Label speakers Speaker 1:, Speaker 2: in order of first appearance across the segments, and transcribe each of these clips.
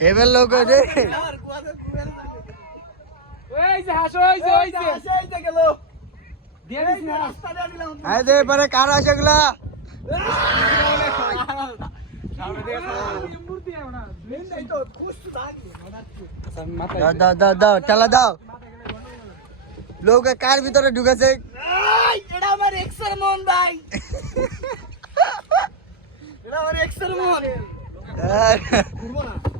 Speaker 1: এবার লোক রে কার আছে গুলা দাও দাও দাও দাও চালা দাও। লোক কার ভিতরে ঢুকেছে?
Speaker 2: এটা আমার এক্সের মন ভাই। এটা আমার এক্সের মন। একশুট একশুট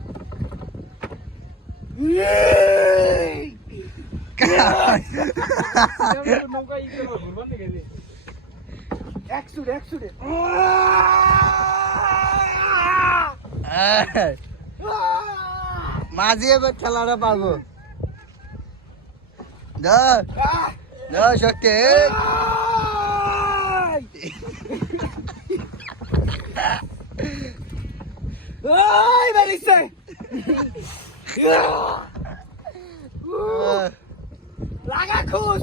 Speaker 1: মাঝি এবার খেলাটা পাবো ধর ধর শক্তি আহ,
Speaker 2: লাগা খুশ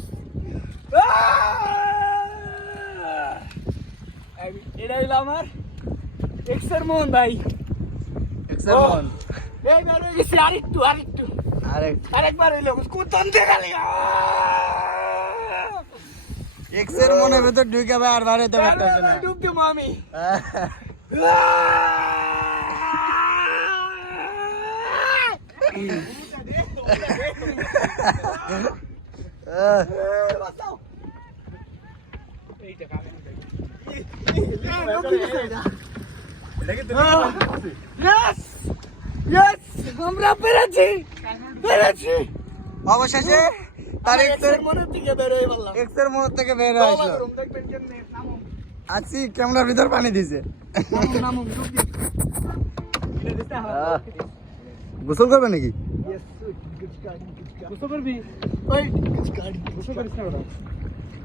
Speaker 2: এটা হইল আমার এক্সের মন ভাই
Speaker 1: এক্সের মন
Speaker 2: এই বের হয়ে গেছি আরেকটু আরেকটু
Speaker 1: আরেক
Speaker 2: আরেকবার হইল দেখালি
Speaker 1: এক্সের মনের ভেতর ঢুকে আর বাড়িতে পারতেছে না
Speaker 2: ডুব দিব আমি আমরা পেরেছি পেরেছি
Speaker 1: অবশেষে তার এক্সের
Speaker 2: মনের দিকে বের হয়ে বললাম।
Speaker 1: এক্সের মন থেকে বের আছি ক্যামেরার ভিতর পানি দিছে। গোসল করবে নাকি
Speaker 2: good guy. ওই, good guy.